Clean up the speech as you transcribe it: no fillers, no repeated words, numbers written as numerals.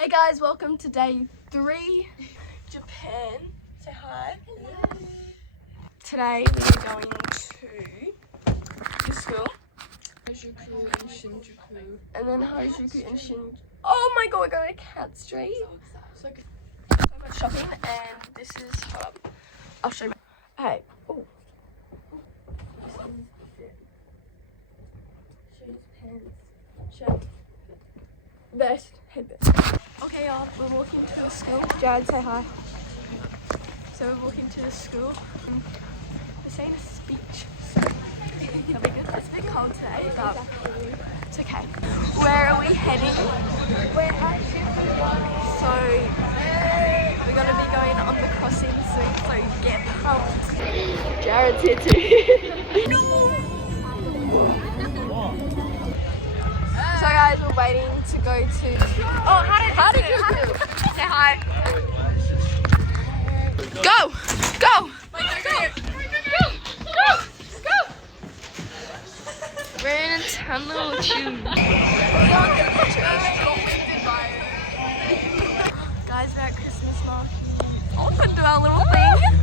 Hey guys, welcome to day 3, Japan. Say hi. Hello. Today we are going to school. Harajuku and Shinjuku. And then Harajuku and Shinjuku. Oh my god, we're going to Cat Street. So much shopping, and this is, hold up, I'll show you. Hey, oh. Shoes, pants, shirt, vest, headband. Okay, y'all, we're walking to the school. Jared, say hi. So we're walking to the school. We're saying a speech, so it'll be good. It's a bit cold today, but it's okay. Where are we heading? We're at So we're gonna be going on the crossing soon, so get pumped. Jared's here too. So guys, we're waiting to go to Harajuku. Say hi. Go! Go! Go! We're in a tunnel tube. Guys, we're at Christmas market. I'll do our little thing.